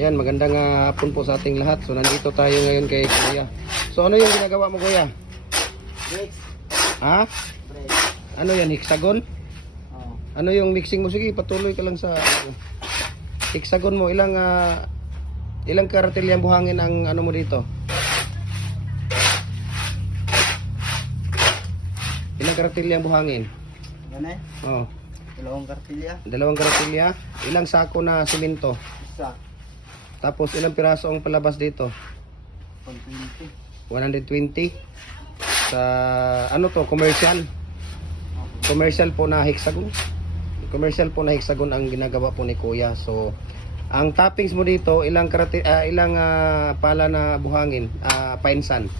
Ayan, magandang hapon po sa ating lahat. So nandito tayo ngayon kay Kuya. So ano yung ginagawa mo, Kuya? Mix. Ha? Break. Ano yan, hexagon? Oh. Ano yung mixing mo? Sige, patuloy ka lang sa hexagon mo. Ilang karatilyang buhangin ang ano mo dito? Ilang karatilyang buhangin? Yan eh. Oh, Dalawang kartilya. 2 karatilya. Ilang sako na simento? Isa. Tapos ilang piraso ang palabas dito? 120. 120. Sa ano to, commercial? Commercial po na hexagon. Commercial po na hexagon ang ginagawa po ni Kuya. So ang toppings mo dito, ilang pala na buhangin, painsan.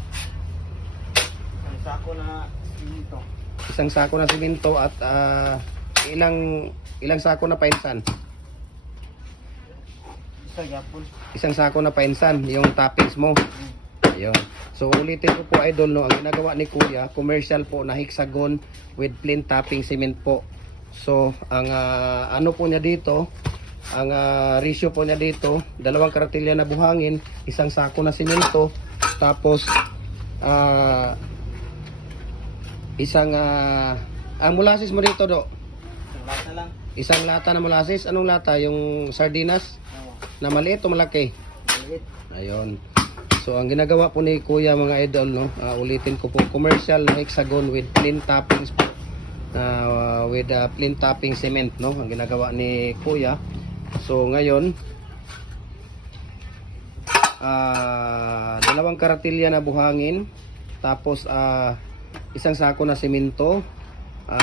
Ang sako na dito. Isang sako na simento at ilang sako na painsan. Isa yapon. Isang sako na painsan yung toppings mo. Ayun. So ulitin ko po, idol, no, ang ginagawa ni Kuya, commercial po na hexagon with plain topping cement po. So ang ano po niya dito, ang ratio po niya dito, 2 karatilya na buhangin, isang sako na simento, tapos isang ang molasses mo dito, do. Isang lata lang. Isang lata na molasses. Anong lata? Yung sardinas Oo. na maliit o malaki? Maliit. Ayun. So ang ginagawa po ni Kuya, mga idol, no, ulitin ko po, commercial na hexagon with plain toppings po, with plain topping cement, no, ang ginagawa ni Kuya. So ngayon, 2 karatilya na buhangin, tapos isang sako na simento,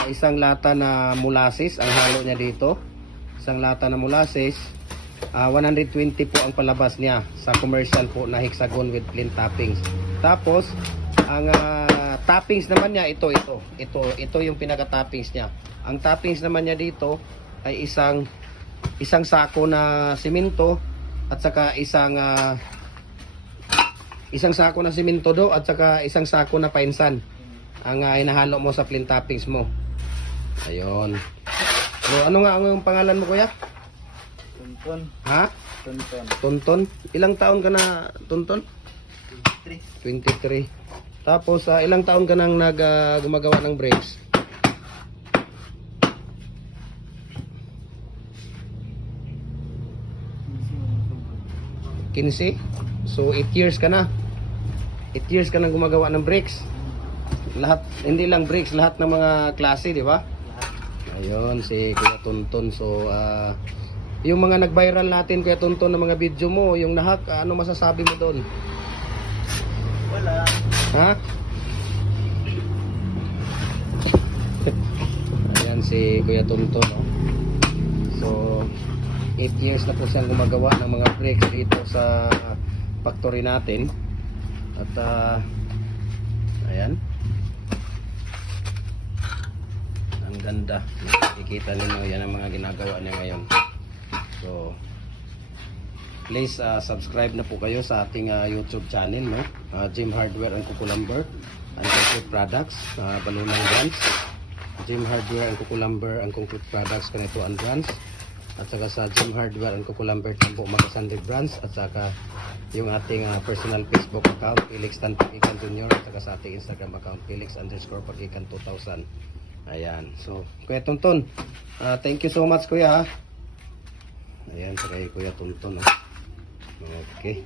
isang lata na molasses ang halo niya dito, isang lata na molasses. 120 po ang palabas niya sa commercial po na hexagon with plain toppings. Tapos ang toppings naman niya ito yung pinaka toppings niya. Ang toppings naman niya dito ay isang sako na simento at saka isang sako na simento do at saka isang sako na painsan ang inahalo mo sa plain toppings mo. Ayun. So ano nga ang pangalan mo, Kuya? Tunton. Ha? Tunton. Tonton? Ilang taon ka na, Tonton? 3. 23. Tapos ilang taon ka nang gumagawa ng brakes? 15. So 8 years ka na. 8 years ka nang gumagawa ng brakes. Lahat, hindi lang brakes, lahat ng mga klase, di ba? Ayun, si Kuya Tonton. So yung mga nag-viral natin, Kuya Tonton, ng mga video mo, yung nahak, ano masasabi mo doon? Wala. Ha? Ayan si Kuya Tonton, no? So 8 years na po siyang gumagawa ng mga brakes dito sa factory natin. At ayan, ang ganda. Nakikita ninyo yan ang mga ginagawa niya ngayon. So please subscribe na po kayo sa ating YouTube channel, no? Gym Hardware and Kukulamber and Concrete Products, Balunang Brands. Gym Hardware and Kukulamber and Concrete Products, Kanito and Brands. At saka sa Gym Hardware and Kukulamber, Tambo Magasandig Brands. At saka yung ating personal Facebook account, Felix Tan Pagikan Jr. At saka sa ating Instagram account, Felix_Pagikan 2000. Ayan. So Kuya Tonton, thank you so much, Kuya, ha? Ayan, sa kay Kuya Tonton, no? Okay.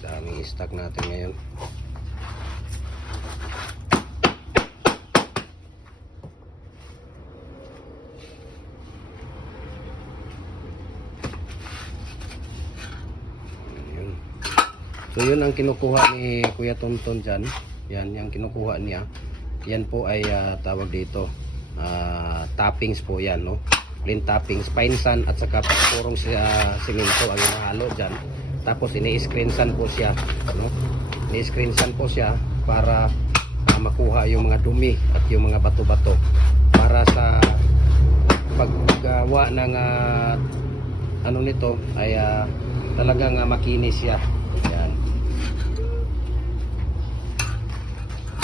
Daming stock natin ngayon. So yun ang kinukuha ni Kuya Tonton dyan. Yan, yung kinukuha niya. Yan po ay tawag dito, toppings po yan, no? Plain toppings, painsan at saka purong simento ang inahalo dyan. Tapos ini-screensan po siya, no? Ini-screensan po siya para makuha yung mga dumi at yung mga bato-bato para sa paggawa ng ano nito ay talagang makinis siya.